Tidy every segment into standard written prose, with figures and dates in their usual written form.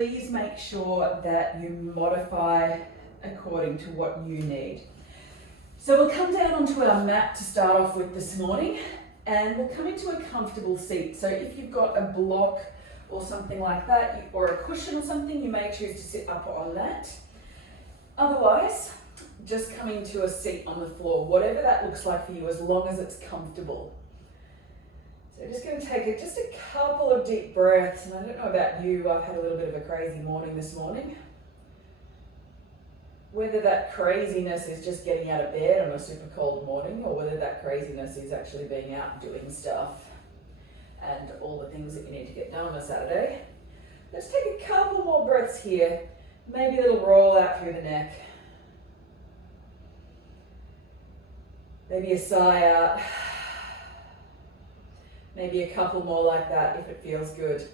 Please make sure that you modify according to what you need. So we'll come down onto our mat to start off with this morning, and we'll come into a comfortable seat. So if you've got a block or something like that, or a cushion or something, you may choose to sit up on that. Otherwise, just come into a seat on the floor, whatever that looks like for you, as long as it's comfortable. So just going to take just a couple of deep breaths, and I don't know about you, I've had a little bit of a crazy morning this morning. Whether that craziness is just getting out of bed on a super cold morning, or whether that craziness is actually being out doing stuff and all the things that you need to get done on a Saturday. Let's take a couple more breaths here, maybe a little roll out through the neck. Maybe a sigh out. Maybe a couple more like that if it feels good.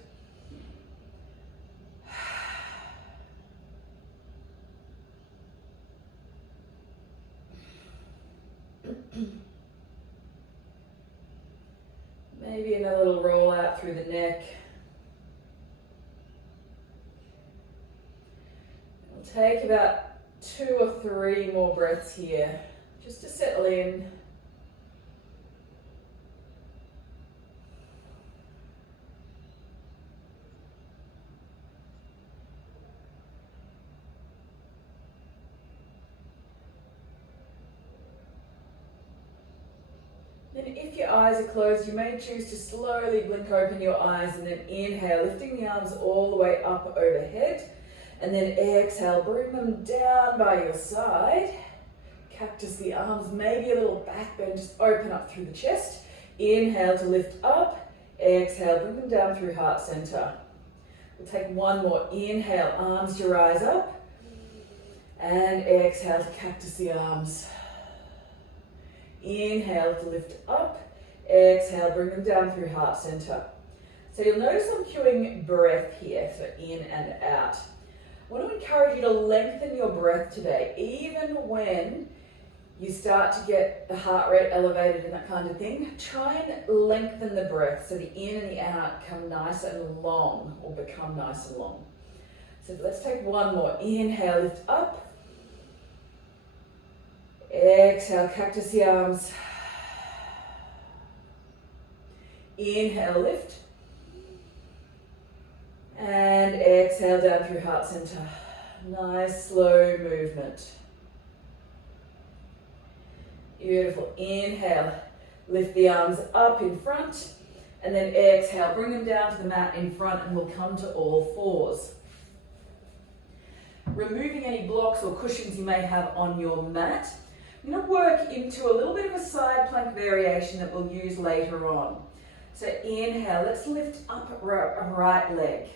Maybe another little roll out through the neck. We'll take about 2 or 3 more breaths here, just to settle in. Then if your eyes are closed, you may choose to slowly blink open your eyes and then inhale, lifting the arms all the way up overhead. And then exhale, bring them down by your side. Cactus the arms, maybe a little back bend, just open up through the chest. Inhale to lift up, exhale, bring them down through heart center. We'll take one more, inhale, arms to rise up. And exhale to cactus the arms. Inhale to lift up, exhale, bring them down through heart center. So you'll notice I'm cueing breath here, so in and out. I want to encourage you to lengthen your breath today, even when you start to get the heart rate elevated and that kind of thing. Try and lengthen the breath so the in and the out come nice and long, or become nice and long. So let's take one more. Inhale, lift up. Exhale, cactus the arms. Inhale, lift. And exhale down through heart center. Nice slow movement. Beautiful. Inhale, lift the arms up in front. And then exhale, bring them down to the mat in front, and we'll come to all fours. Removing any blocks or cushions you may have on your mat. I'm going to work into a little bit of a side plank variation that we'll use later on. So inhale, let's lift up a right leg.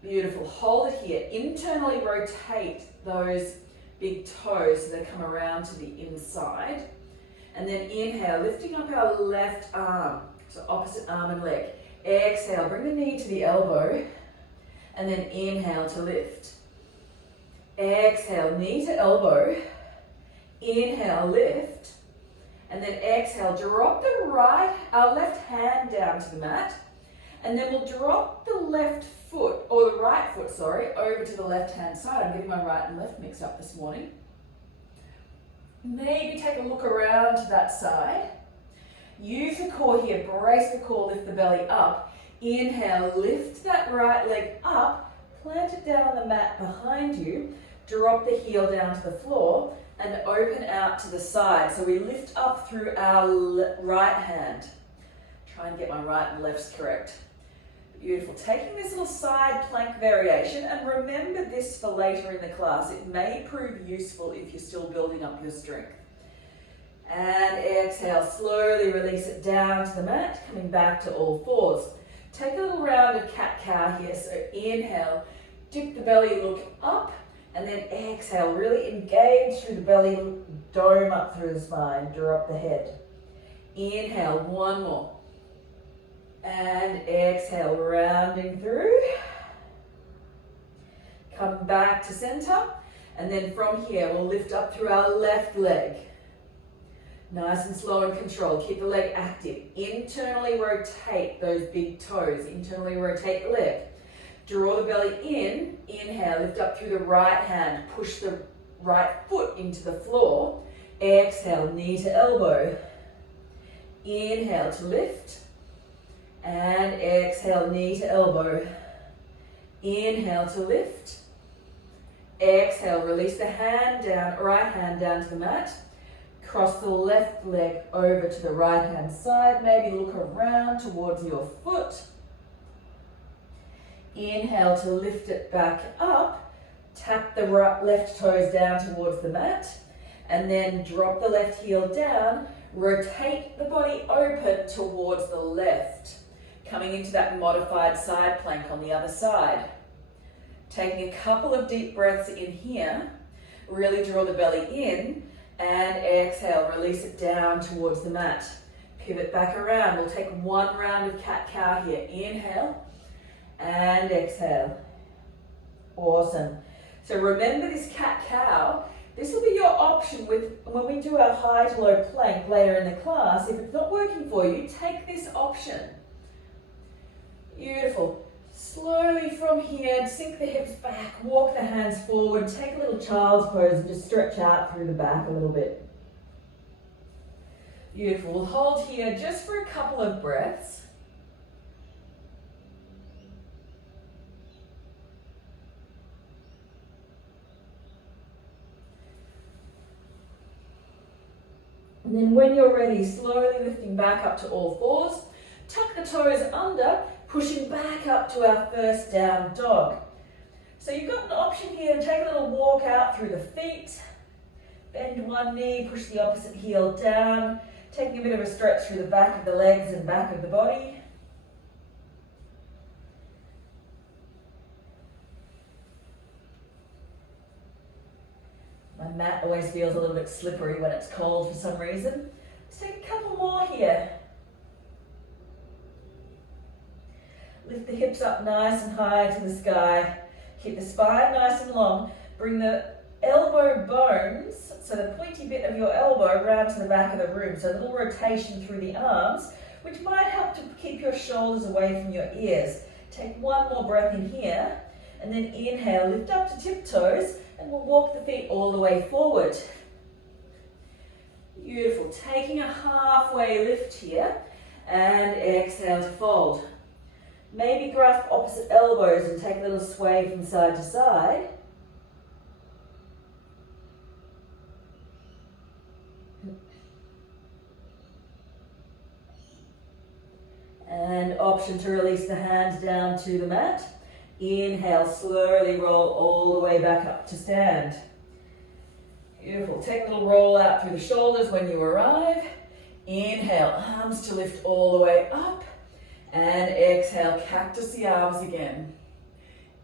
Beautiful, hold it here. Internally rotate those big toes so they come around to the inside. And then inhale, lifting up our left arm, so opposite arm and leg. Exhale, bring the knee to the elbow, and then inhale to lift. Exhale, knee to elbow. Inhale, lift, and then exhale, drop our left hand down to the mat, and then we'll drop the left foot, or the right foot, sorry, over to the left-hand side. I'm getting my right and left mixed up this morning. Maybe take a look around to that side. Use the core here, brace the core, lift the belly up. Inhale, lift that right leg up, plant it down on the mat behind you, drop the heel down to the floor, and open out to the side. So we lift up through our right hand. Try and get my right and lefts correct. Beautiful. Taking this little side plank variation, and remember this for later in the class. It may prove useful if you're still building up your strength. And exhale, slowly release it down to the mat, coming back to all fours. Take a little round of cat-cow here. So inhale, dip the belly, look up. And then exhale, really engage through the belly, dome up through the spine, drop the head. Inhale, one more. And exhale, rounding through. Come back to center. And then from here, we'll lift up through our left leg. Nice and slow and controlled. Keep the leg active. Internally rotate those big toes. Internally rotate the leg. Draw the belly in. Inhale, lift up through the right hand. Push the right foot into the floor. Exhale, knee to elbow. Inhale to lift. And exhale, knee to elbow. Inhale to lift. Exhale, release the hand down, right hand down to the mat. Cross the left leg over to the right hand side. Maybe look around towards your foot. Inhale to lift it back up. Tap the left toes down towards the mat. And then drop the left heel down. Rotate the body open towards the left. Coming into that modified side plank on the other side. Taking a couple of deep breaths in here. Really draw the belly in. And exhale, release it down towards the mat. Pivot back around. We'll take one round of cat-cow here. Inhale and exhale. Awesome. So remember this cat-cow. This will be your option when we do our high to low plank later in the class. If it's not working for you, take this option. Beautiful. Slowly from here, sink the hips back, walk the hands forward, take a little child's pose and just stretch out through the back a little bit. Beautiful. We'll hold here just for a couple of breaths. And then when you're ready, slowly lifting back up to all fours, tuck the toes under, pushing back up to our first down dog. So you've got an option here to take a little walk out through the feet, bend one knee, push the opposite heel down, taking a bit of a stretch through the back of the legs and back of the body. My mat always feels a little bit slippery when it's cold for some reason. Let's take a couple more here. Lift the hips up nice and high to the sky. Keep the spine nice and long. Bring the elbow bones, so the pointy bit of your elbow, round to the back of the room. So a little rotation through the arms, which might help to keep your shoulders away from your ears. Take one more breath in here, and then inhale, lift up to tiptoes, and we'll walk the feet all the way forward. Beautiful. Taking a halfway lift here, and exhale to fold. Maybe grasp opposite elbows and take a little sway from side to side. And option to release the hands down to the mat. Inhale, slowly roll all the way back up to stand. Beautiful. Take a little roll out through the shoulders when you arrive. Inhale, arms to lift all the way up. And exhale, cactus the arms again.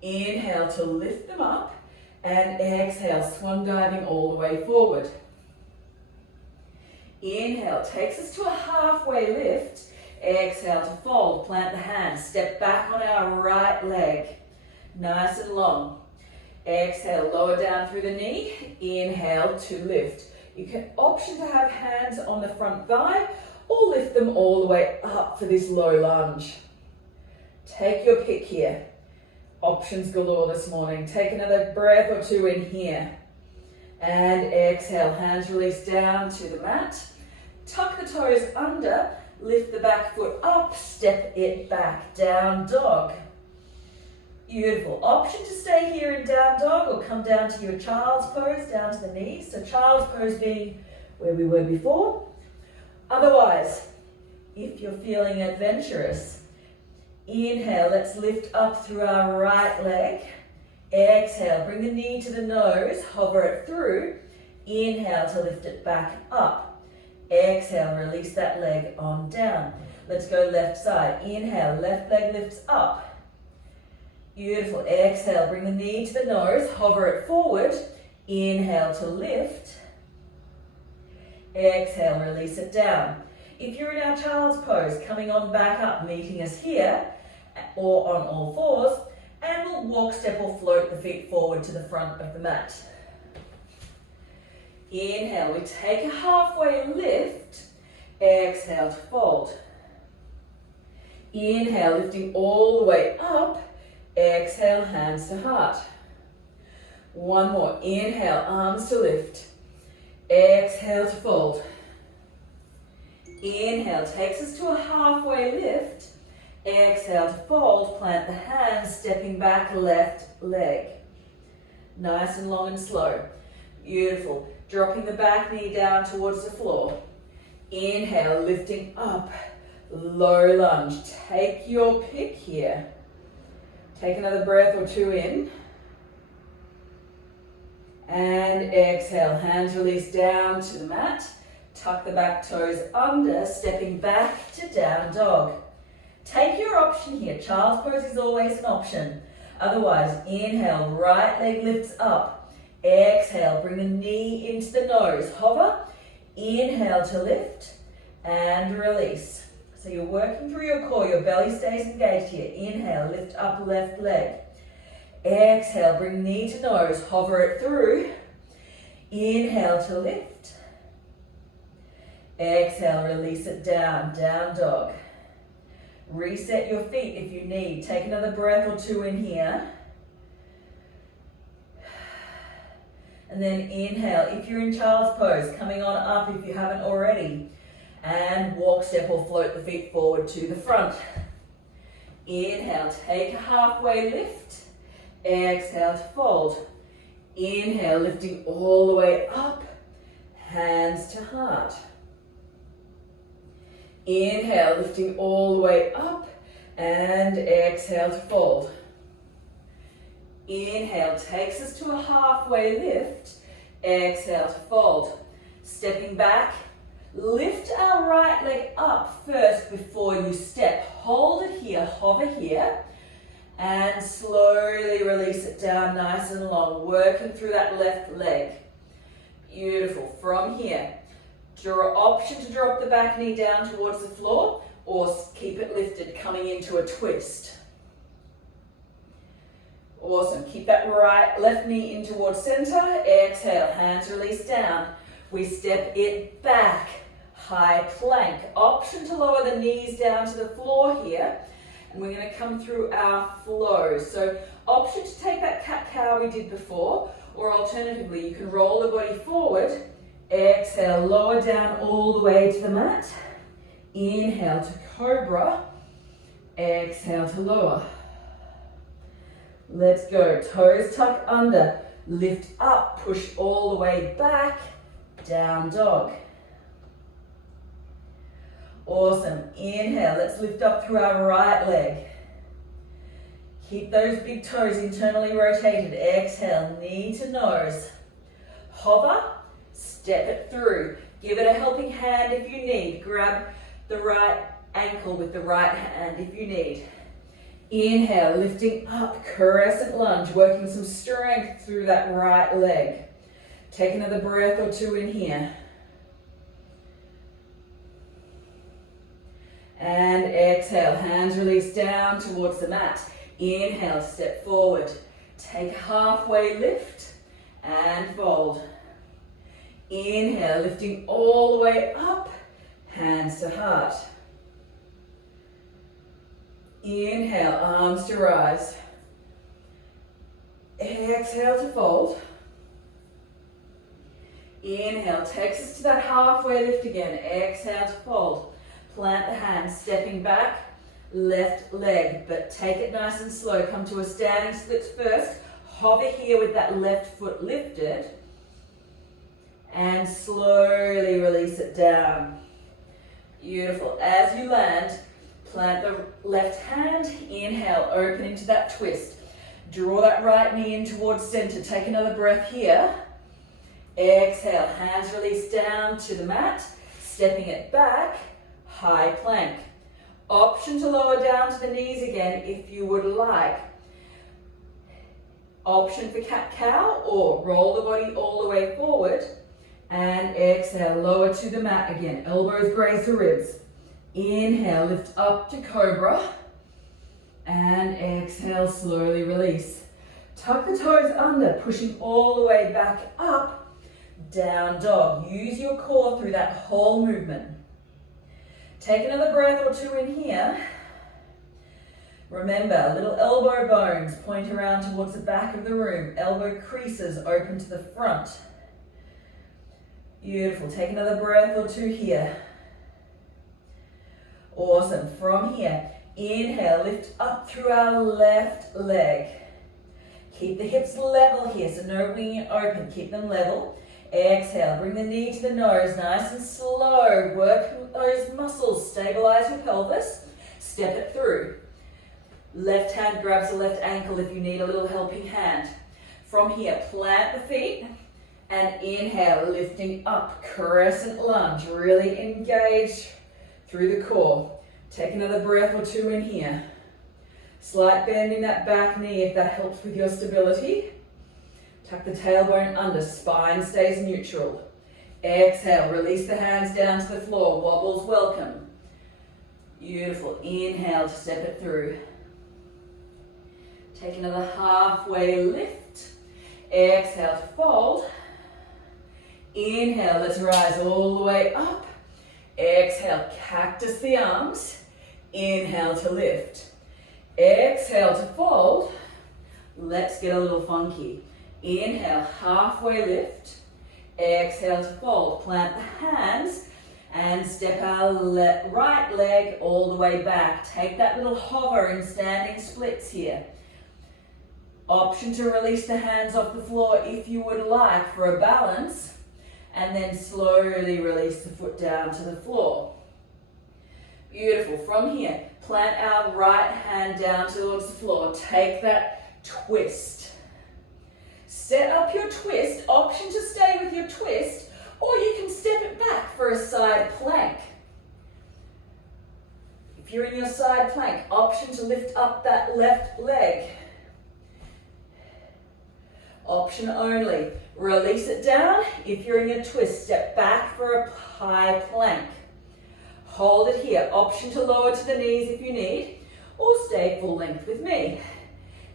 Inhale to lift them up. And exhale, swan diving all the way forward. Inhale takes us to a halfway lift. Exhale to fold, plant the hands, step back on our right leg. Nice and long. Exhale, lower down through the knee. Inhale to lift. You can option to have hands on the front thigh or lift them all the way up for this low lunge. Take your pick here. Options galore this morning. Take another breath or two in here. And exhale, hands release down to the mat. Tuck the toes under, lift the back foot up, step it back, down dog. Beautiful. Option to stay here in down dog or come down to your child's pose, down to the knees. So child's pose being where we were before. Otherwise, if you're feeling adventurous, inhale, let's lift up through our right leg. Exhale, bring the knee to the nose, hover it through. Inhale to lift it back up. Exhale, release that leg on down. Let's go left side. Inhale, left leg lifts up. Beautiful. Exhale, bring the knee to the nose, hover it forward. Inhale to lift. Exhale, release it down. If you're in our child's pose, coming on back up, meeting us here, or on all fours, and we'll walk, step, or float the feet forward to the front of the mat. Inhale, we take a halfway lift. Exhale to fold. Inhale, lifting all the way up. Exhale, hands to heart. One more. Inhale, arms to lift. Exhale to fold. Inhale takes us to a halfway lift. Exhale to fold. Plant the hands, stepping back, left leg. Nice and long and slow. Beautiful. Dropping the back knee down towards the floor. Inhale, lifting up. Low lunge. Take your pick here. Take another breath or two in. And exhale, hands release down to the mat. Tuck the back toes under, stepping back to down dog. Take your option here. Child's pose is always an option. Otherwise, inhale, right leg lifts up. Exhale, bring the knee into the nose. Hover. Inhale to lift and release. So you're working through your core. Your belly stays engaged here. Inhale, lift up left leg. Exhale, bring knee to nose, hover it through. Inhale to lift. Exhale, release it down, down dog. Reset your feet if you need. Take another breath or two in here. And then inhale, if you're in child's pose, coming on up if you haven't already. And walk, step or float the feet forward to the front. Inhale, take a halfway lift. Exhale to fold. Inhale, lifting all the way up. Hands to heart. Inhale, lifting all the way up. And exhale to fold. Inhale takes us to a halfway lift. Exhale to fold. Stepping back. Lift our right leg up first before you step. Hold it here, hover here. And slowly release it down nice and long, working through that left leg. Beautiful. From here, option to drop the back knee down towards the floor or keep it lifted, coming into a twist. Awesome. Keep that left knee in towards center. Exhale, hands release down. We step it back. High plank. Option to lower the knees down to the floor here. And we're going to come through our flow. So option to take that cat-cow we did before, or alternatively, you can roll the body forward. Exhale, lower down all the way to the mat. Inhale to cobra. Exhale to lower. Let's go. Toes tuck under. Lift up, push all the way back. Down dog. Awesome. Inhale, let's lift up through our right leg. Keep those big toes internally rotated. Exhale, knee to nose. Hover, step it through. Give it a helping hand if you need. Grab the right ankle with the right hand if you need. Inhale, lifting up, crescent lunge, working some strength through that right leg. Take another breath or two in here. And exhale, hands release down towards the mat. Inhale, step forward. Take a halfway lift and fold. Inhale, lifting all the way up, hands to heart. Inhale, arms to rise. Exhale to fold. Inhale, takes us to that halfway lift again. Exhale to fold. Plant the hands, stepping back, left leg, but take it nice and slow. Come to a standing splits first. Hover here with that left foot lifted. And slowly release it down. Beautiful. As you land, plant the left hand. Inhale, open into that twist. Draw that right knee in towards center. Take another breath here. Exhale, hands release down to the mat. Stepping it back. High plank. Option to lower down to the knees again if you would like. Option for cat-cow or roll the body all the way forward. And exhale, lower to the mat again. Elbows graze the ribs. Inhale, lift up to cobra. And exhale, slowly release. Tuck the toes under, pushing all the way back up. Down dog. Use your core through that whole movement. Take another breath or two in here. Remember, little elbow bones point around towards the back of the room. Elbow creases open to the front. Beautiful. Take another breath or two here. Awesome. From here, inhale, lift up through our left leg. Keep the hips level here, so no winging open. Keep them level. Exhale, bring the knee to the nose, nice and slow. Work those muscles, stabilize your pelvis. Step it through. Left hand grabs the left ankle if you need a little helping hand. From here, plant the feet and inhale, lifting up, crescent lunge. Really engage through the core. Take another breath or two in here. Slight bend in that back knee if that helps with your stability. Tuck the tailbone under, spine stays neutral. Exhale, release the hands down to the floor, wobbles welcome. Beautiful, inhale to step it through. Take another halfway lift. Exhale to fold. Inhale, let's rise all the way up. Exhale, cactus the arms. Inhale to lift. Exhale to fold. Let's get a little funky. Inhale, halfway lift. Exhale to fold. Plant the hands and step our right leg all the way back. Take that little hover in standing splits here. Option to release the hands off the floor if you would like for a balance, and then slowly release the foot down to the floor. Beautiful. From here, plant our right hand down towards the floor. Take that twist. Set up your twist. Option to stay with your twist, or you can step it back for a side plank. If you're in your side plank, option to lift up that left leg. Option only. Release it down. If you're in your twist, step back for a high plank. Hold it here. Option to lower to the knees if you need, or stay full length with me.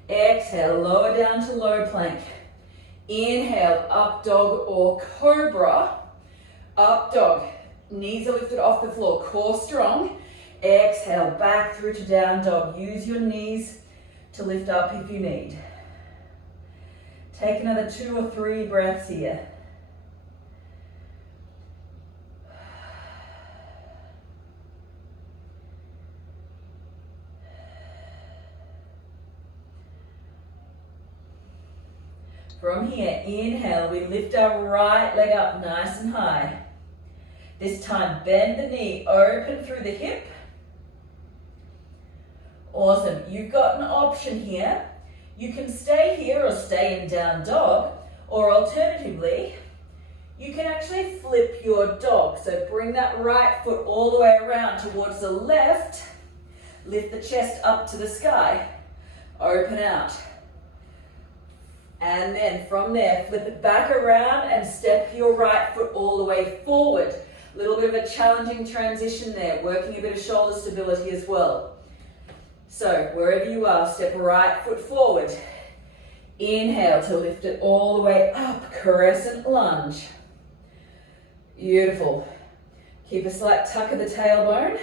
Exhale, lower down to low plank. Inhale, up dog or cobra. Up dog. Knees are lifted off the floor, core strong. Exhale, back through to down dog. Use your knees to lift up if you need. Take another 2 or 3 breaths here. From here, inhale, we lift our right leg up nice and high. This time, bend the knee, open through the hip. Awesome. You've got an option here. You can stay here or stay in down dog, or alternatively, you can actually flip your dog. So bring that right foot all the way around towards the left. Lift the chest up to the sky. Open out. And then from there, flip it back around and step your right foot all the way forward. A little bit of a challenging transition there, working a bit of shoulder stability as well. So wherever you are, step right foot forward. Inhale to lift it all the way up, crescent lunge. Beautiful. Keep a slight tuck of the tailbone.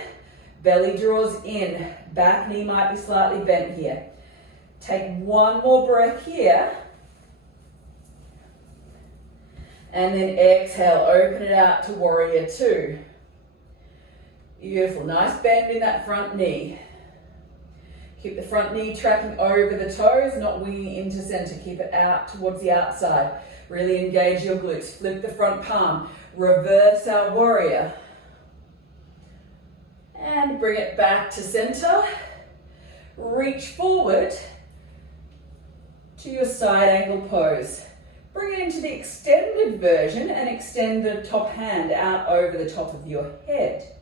Belly draws in. Back knee might be slightly bent here. Take one more breath here. And then exhale, open it out to warrior 2. Beautiful, nice bend in that front knee. Keep the front knee tracking over the toes, not winging into center. Keep it out towards the outside. Really engage your glutes. Flip the front palm. Reverse our warrior. And bring it back to center. Reach forward to your side angle pose. Bring it into the extended version and extend the top hand out over the top of your head.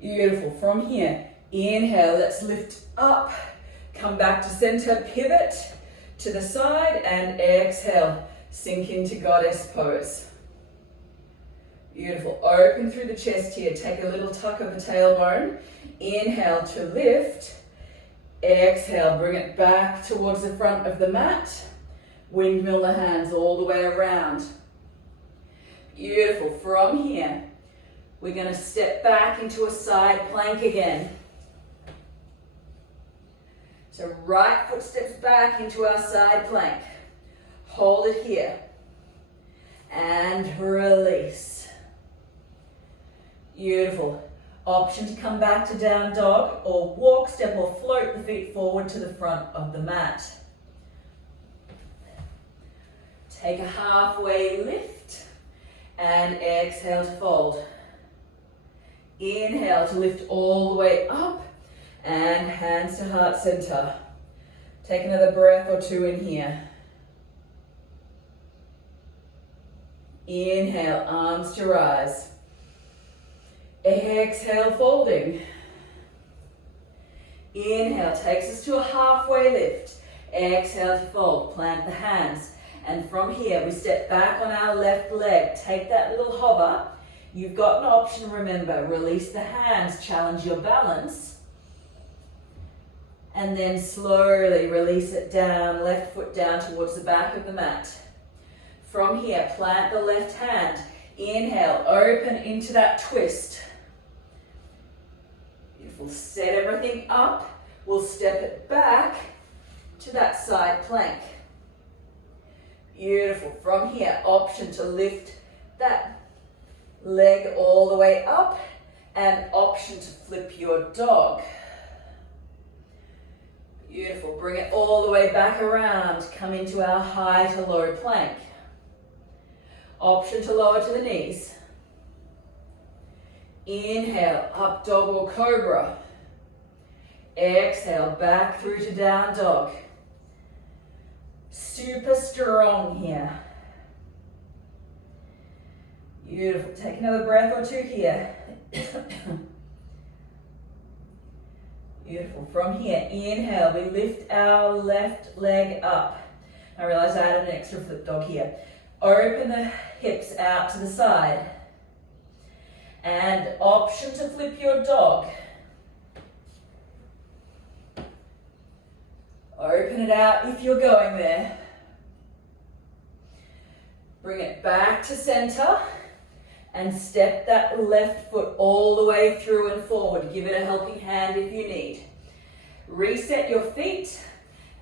Beautiful. From here, inhale, let's lift up, come back to center, pivot to the side, and exhale, sink into goddess pose. Beautiful. Open through the chest here. Take a little tuck of the tailbone. Inhale to lift. Exhale, bring it back towards the front of the mat. Windmill the hands all the way around. Beautiful. From here, we're going to step back into a side plank again. So right foot steps back into our side plank. Hold it here. And release. Beautiful. Option to come back to down dog or walk, step or float the feet forward to the front of the mat. Take a halfway lift and exhale to fold. Inhale to lift all the way up and hands to heart center. Take another breath or two in here. Inhale, arms to rise. Exhale, folding. Inhale takes us to a halfway lift. Exhale to fold, plant the hands. And from here, we step back on our left leg. Take that little hover. You've got an option, remember, release the hands, challenge your balance. And then slowly release it down, left foot down towards the back of the mat. From here, plant the left hand. Inhale, open into that twist. Beautiful, set everything up. We'll step it back to that side plank. Beautiful, from here, option to lift that leg all the way up and option to flip your dog. Beautiful, bring it all the way back around. Come into our high to low plank. Option to lower to the knees. Inhale, up dog or cobra. Exhale, back through to down dog. Super strong here. Beautiful, take another breath or two here. Beautiful, from here, inhale, we lift our left leg up. I realize I added an extra flip dog here. Open the hips out to the side. And option to flip your dog. Open it out if you're going there. Bring it back to center and step that left foot all the way through and forward. Give it a helping hand if you need. Reset your feet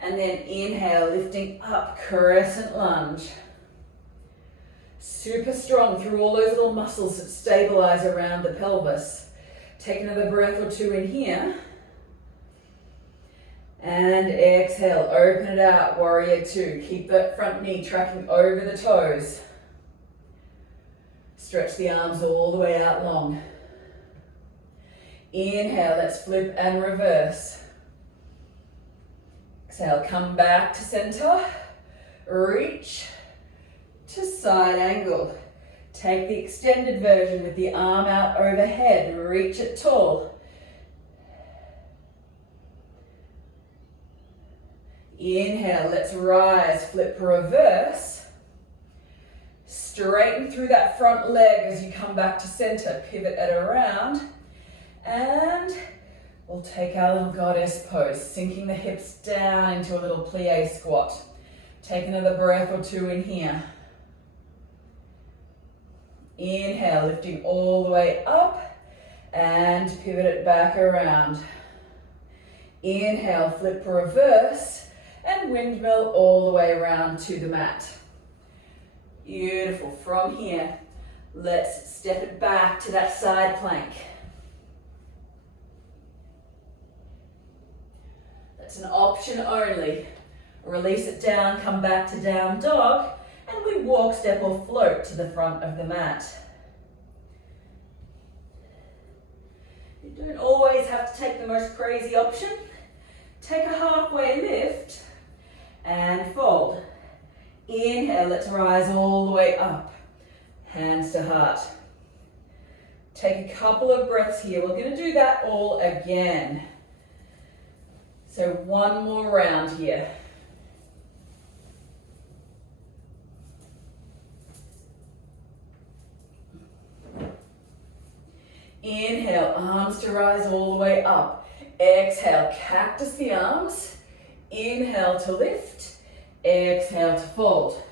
and then inhale, lifting up, crescent lunge. Super strong through all those little muscles that stabilize around the pelvis. Take another breath or two in here. And exhale, open it out, warrior two. Keep that front knee tracking over the toes. Stretch the arms all the way out long. Inhale, let's flip and reverse. Exhale, come back to center. Reach to side angle. Take the extended version with the arm out overhead. Reach it tall. Inhale, let's rise, flip, reverse. Straighten through that front leg as you come back to center. Pivot it around. And we'll take our little goddess pose, sinking the hips down into a little plie squat. Take another breath or two in here. Inhale, lifting all the way up and pivot it back around. Inhale, flip, reverse. And windmill all the way around to the mat. Beautiful. From here, let's step it back to that side plank. That's an option only. Release it down, come back to down dog, and we walk, step or float to the front of the mat. You don't always have to take the most crazy option. Take a halfway lift and fold. Inhale, let's rise all the way up. Hands to heart. Take a couple of breaths here. We're going to do that all again. So one more round here. Inhale, arms to rise all the way up. Exhale, cactus the arms. Inhale to lift. Exhale to fold.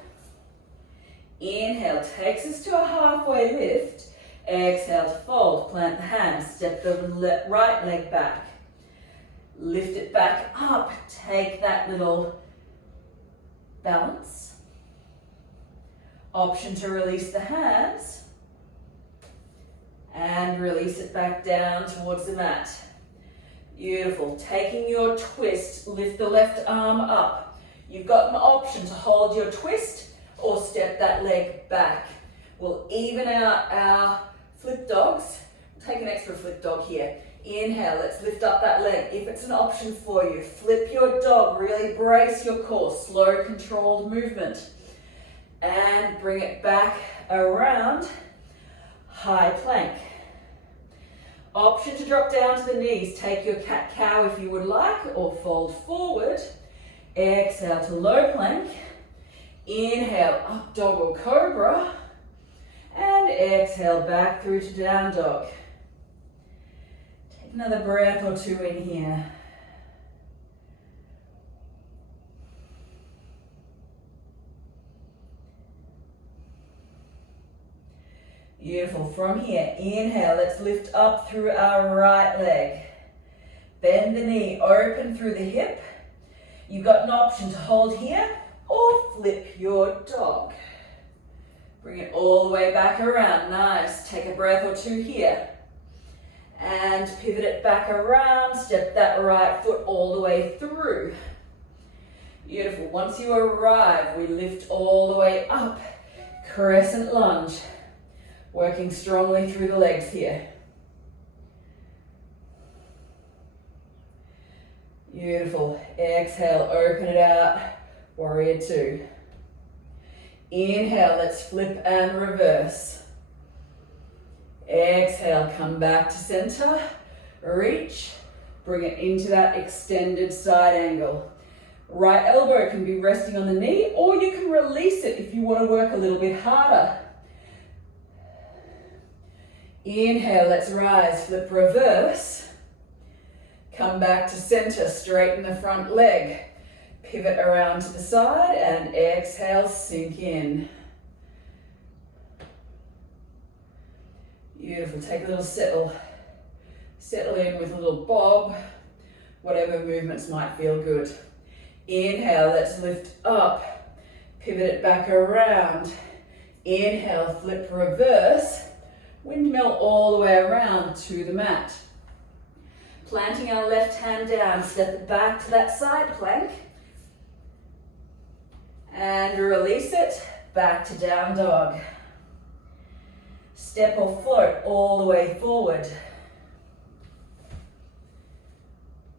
Inhale takes us to a halfway lift. Exhale to fold. Plant the hands. Step the right leg back. Lift it back up. Take that little balance. Option to release the hands. And release it back down towards the mat. Beautiful. Taking your twist, lift the left arm up. You've got an option to hold your twist or step that leg back. We'll even out our flip dogs. Take an extra flip dog here. Inhale, let's lift up that leg. If it's an option for you, flip your dog. Really brace your core. Slow, controlled movement. And bring it back around. High plank. Option to drop down to the knees. Take your cat-cow if you would like, or fold forward. Exhale to low plank. Inhale, up dog or cobra. And exhale back through to down dog. Take another breath or two in here. Beautiful. From here, inhale, let's lift up through our right leg. Bend the knee, open through the hip. You've got an option to hold here or flip your dog. Bring it all the way back around. Nice. Take a breath or two here. And pivot it back around. Step that right foot all the way through. Beautiful. Once you arrive, we lift all the way up. Crescent lunge. Working strongly through the legs here. Beautiful. Exhale, open it out. Warrior two. Inhale, let's flip and reverse. Exhale, come back to center. Reach. Bring it into that extended side angle. Right elbow can be resting on the knee, or you can release it if you want to work a little bit harder. Inhale, let's rise, flip, reverse. Come back to center, straighten the front leg. Pivot around to the side and exhale, sink in. Beautiful, take a little settle. Settle in with a little bob, whatever movements might feel good. Inhale, let's lift up. Pivot it back around. Inhale, flip, reverse. Windmill all the way around to the mat. Planting our left hand down, step it back to that side plank. And release it, back to down dog. Step or float all the way forward.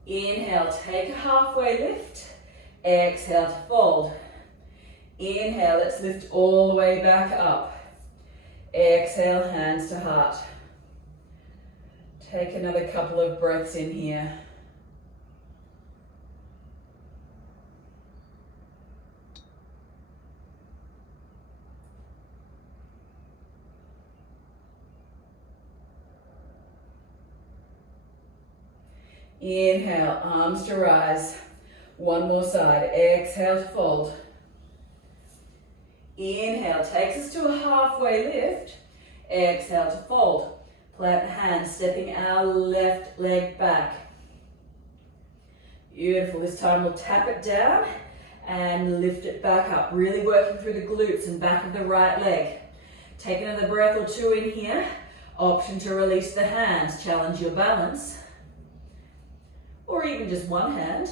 Inhale, take a halfway lift. Exhale to fold. Inhale, let's lift all the way back up. Exhale, hands to heart. Take another couple of breaths in here. Inhale, arms to rise. One more side. Exhale to fold. Inhale, takes us to a halfway lift. Exhale to fold. Plant the hands, stepping our left leg back. Beautiful. This time we'll tap it down and lift it back up. Really working through the glutes and back of the right leg. Take another breath or two in here. Option to release the hands. Challenge your balance. Or even just one hand.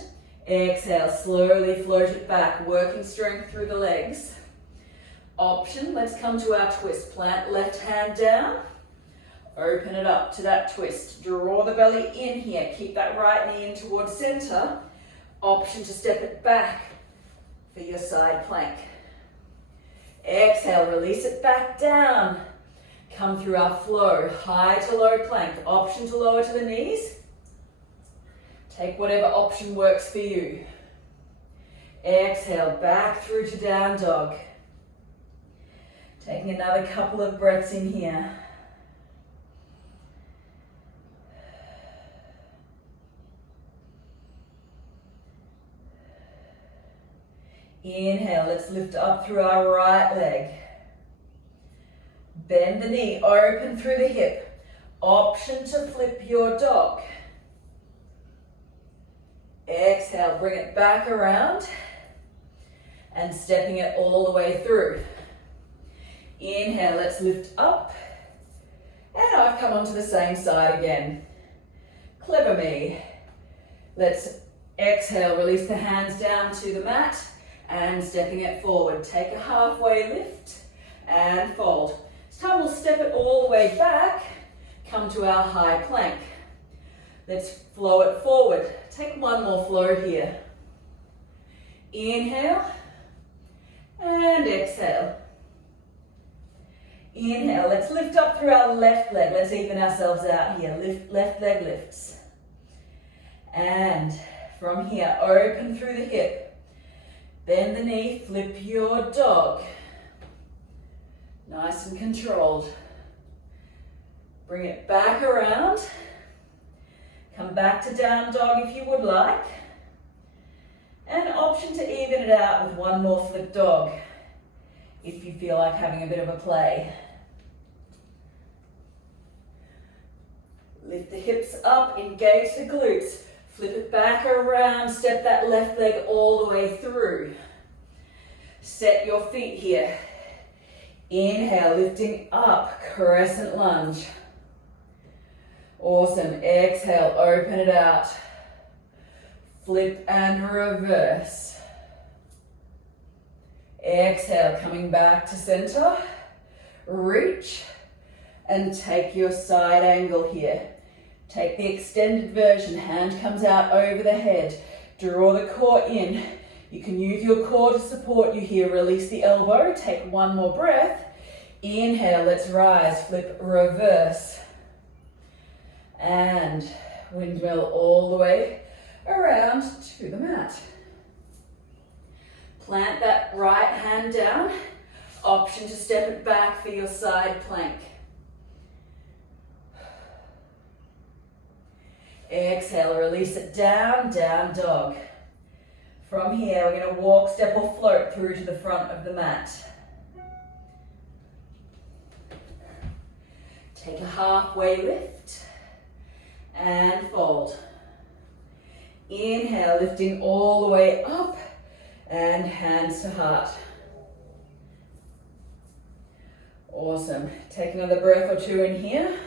Exhale, slowly float it back, working strength through the legs. Option, let's come to our twist. Plant left hand down. Open it up to that twist. Draw the belly in here. Keep that right knee in towards center. Option to step it back for your side plank. Exhale, release it back down. Come through our flow, high to low plank. Option to lower to the knees. Take whatever option works for you. Exhale, back through to down dog. Taking another couple of breaths in here. Inhale, let's lift up through our right leg. Bend the knee, open through the hip. Option to flip your dog. Exhale, bring it back around and stepping it all the way through. Inhale, let's lift up. And I've come onto the same side again. Clever me. Let's exhale, release the hands down to the mat and stepping it forward. Take a halfway lift and fold. This time we'll step it all the way back, come to our high plank. Let's flow it forward. Take one more flow here. Inhale and exhale. Inhale, let's lift up through our left leg. Let's even ourselves out here. Left leg lifts. And from here, open through the hip. Bend the knee, flip your dog. Nice and controlled. Bring it back around. Come back to down dog if you would like. And option to even it out with one more flip dog if you feel like having a bit of a play. Lift the hips up, engage the glutes. Flip it back around, step that left leg all the way through. Set your feet here. Inhale, lifting up, crescent lunge. Awesome. Exhale, open it out. Flip and reverse. Exhale, coming back to center. Reach and take your side angle here. Take the extended version, hand comes out over the head. Draw the core in. You can use your core to support you here. Release the elbow, take one more breath. Inhale, let's rise, flip, reverse. And windmill all the way around to the mat. Plant that right hand down. Option to step it back for your side plank. Exhale, release it down, down dog. From here, we're going to walk, step or float through to the front of the mat. Take a halfway lift and fold. Inhale, lifting all the way up and hands to heart. Awesome. Take another breath or two in here.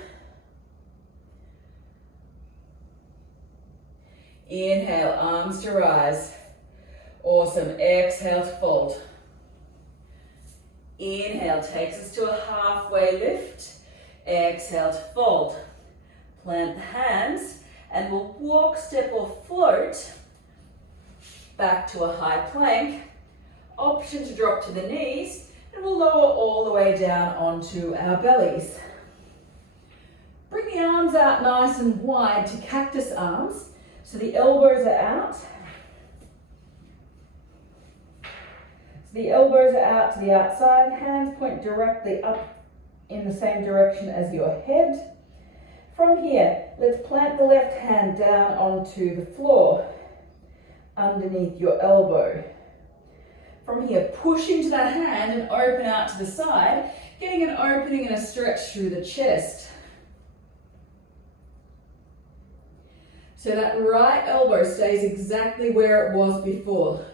Inhale, arms to rise. Awesome. Exhale to fold. Inhale takes us to a halfway lift. Exhale to fold. Plant the hands and we'll walk, step or float back to a high plank. Option to drop to the knees and we'll lower all the way down onto our bellies. Bring the arms out nice and wide to cactus arms. So the elbows are out. So the elbows are out to the outside. Hands point directly up in the same direction as your head. From here, let's plant the left hand down onto the floor underneath your elbow. From here, push into that hand and open out to the side, getting an opening and a stretch through the chest. So that right elbow stays exactly where it was before.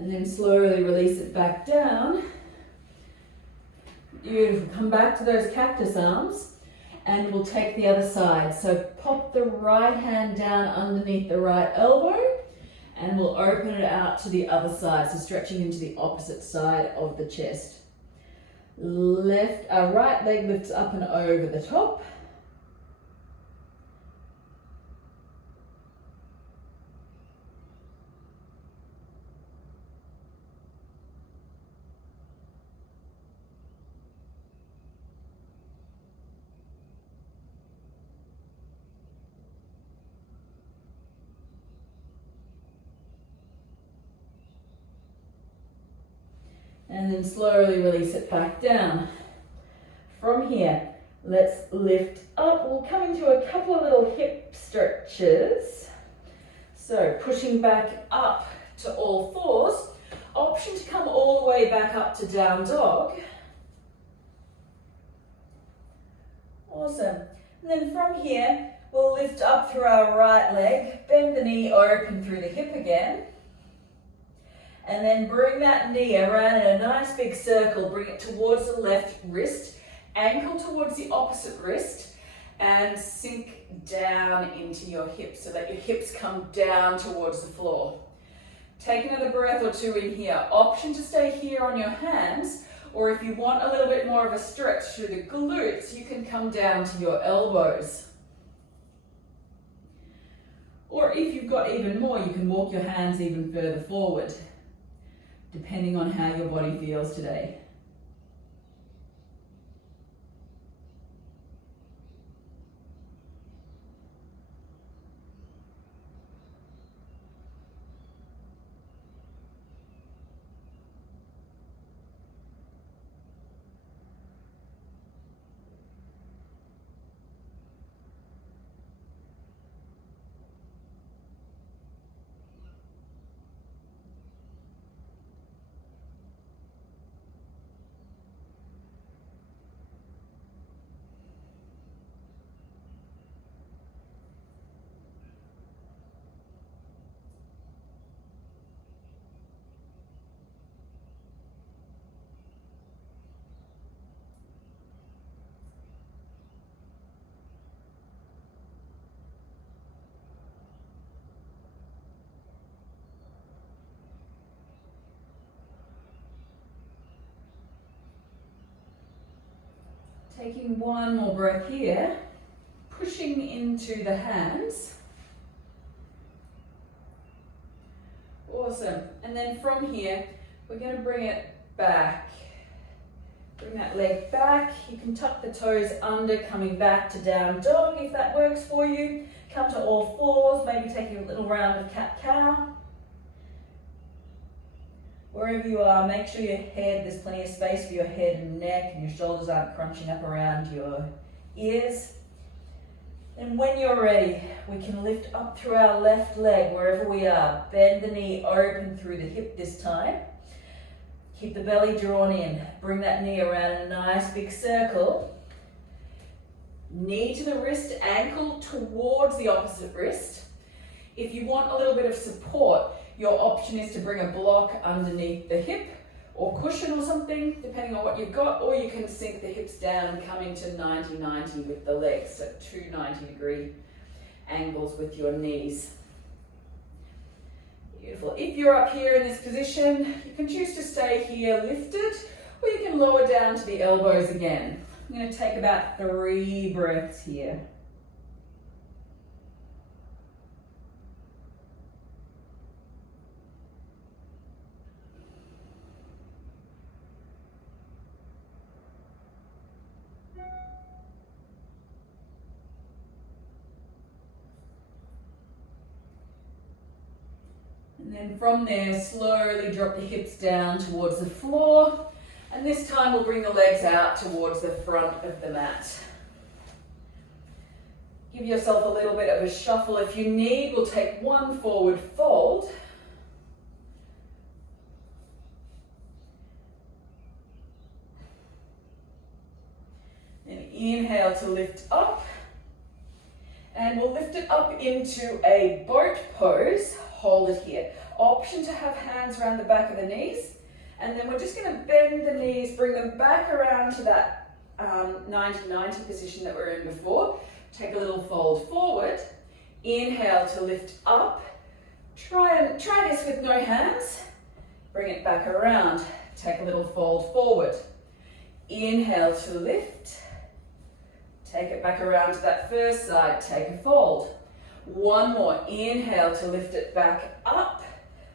And then slowly release it back down. Beautiful. Come back to those cactus arms and we'll take the other side. So pop the right hand down underneath the right elbow and we'll open it out to the other side. So stretching into the opposite side of the chest. Right leg lifts up and over the top. And then slowly release it back down. From here, let's lift up. We'll come into a couple of little hip stretches. So pushing back up to all fours. Option to come all the way back up to down dog. Awesome. And then from here, we'll lift up through our right leg, bend the knee open through the hip again. And then bring that knee around in a nice big circle, bring it towards the left wrist, ankle towards the opposite wrist, and sink down into your hips so that your hips come down towards the floor. Take another breath or two in here. Option to stay here on your hands, or if you want a little bit more of a stretch through the glutes, you can come down to your elbows. Or if you've got even more, you can walk your hands even further forward, depending on how your body feels today. Taking one more breath here, pushing into the hands. Awesome. And then from here, we're going to bring it back. Bring that leg back. You can tuck the toes under, coming back to down dog if that works for you. Come to all fours, maybe taking a little round of cat-cow. Wherever you are, make sure your head, there's plenty of space for your head and neck, and your shoulders aren't crunching up around your ears. And when you're ready, we can lift up through our left leg, wherever we are. Bend the knee open through the hip this time. Keep the belly drawn in. Bring that knee around in a nice big circle. Knee to the wrist, ankle towards the opposite wrist. If you want a little bit of support, your option is to bring a block underneath the hip or cushion or something, depending on what you've got, or you can sink the hips down and come into 90-90 with the legs, so 2 90-degree angles with your knees. Beautiful. If you're up here in this position, you can choose to stay here lifted, or you can lower down to the elbows again. I'm going to take about 3 breaths here. And then from there, slowly drop the hips down towards the floor. And this time we'll bring the legs out towards the front of the mat. Give yourself a little bit of a shuffle if you need. We'll take 1 forward fold. Then inhale to lift up. And we'll lift it up into a boat pose. Hold it here. Option to have hands around the back of the knees. And then we're just going to bend the knees, bring them back around to that 90-90 position that we were in before. Take a little fold forward. Inhale to lift up. Try this with no hands. Bring it back around. Take a little fold forward. Inhale to lift. Take it back around to that first side. Take a fold. 1 more. Inhale to lift it back up.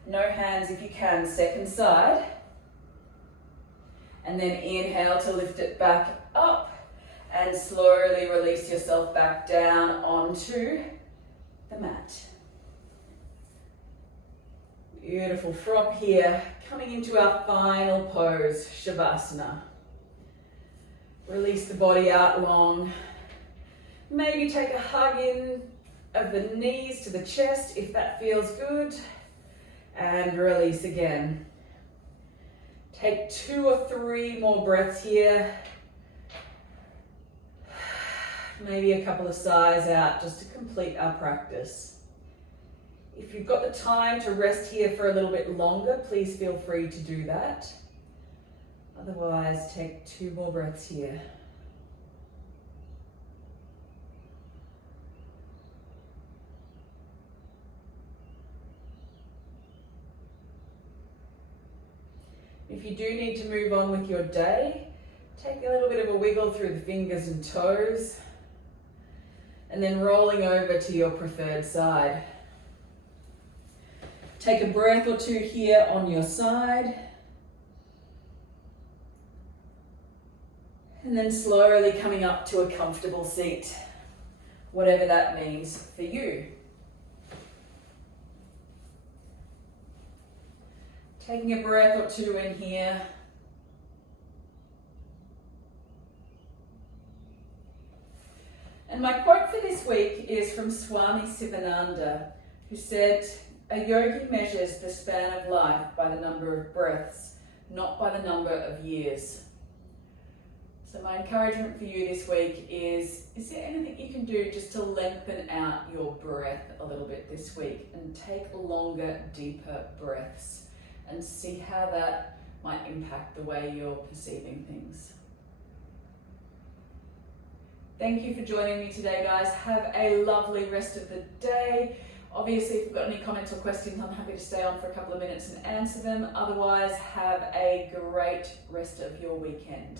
No hands if you can. Second side. And then inhale to lift it back up. And slowly release yourself back down onto the mat. Beautiful. From here, coming into our final pose, Shavasana. Release the body out long. Maybe take a hug in of the knees to the chest if that feels good. And release again. Take 2 or 3 more breaths here. Maybe a couple of sighs out just to complete our practice. If you've got the time to rest here for a little bit longer, please feel free to do that. Otherwise, take 2 more breaths here. If you do need to move on with your day, take a little bit of a wiggle through the fingers and toes, and then rolling over to your preferred side. Take a breath or 2 here on your side. And then slowly coming up to a comfortable seat, whatever that means for you. Taking a breath or 2 in here. And my quote for this week is from Swami Sivananda, who said, "A yogi measures the span of life by the number of breaths, not by the number of years." So my encouragement for you this week is there anything you can do just to lengthen out your breath a little bit this week and take longer, deeper breaths and see how that might impact the way you're perceiving things. Thank you for joining me today, guys. Have a lovely rest of the day. Obviously, if you've got any comments or questions, I'm happy to stay on for a couple of minutes and answer them. Otherwise, have a great rest of your weekend.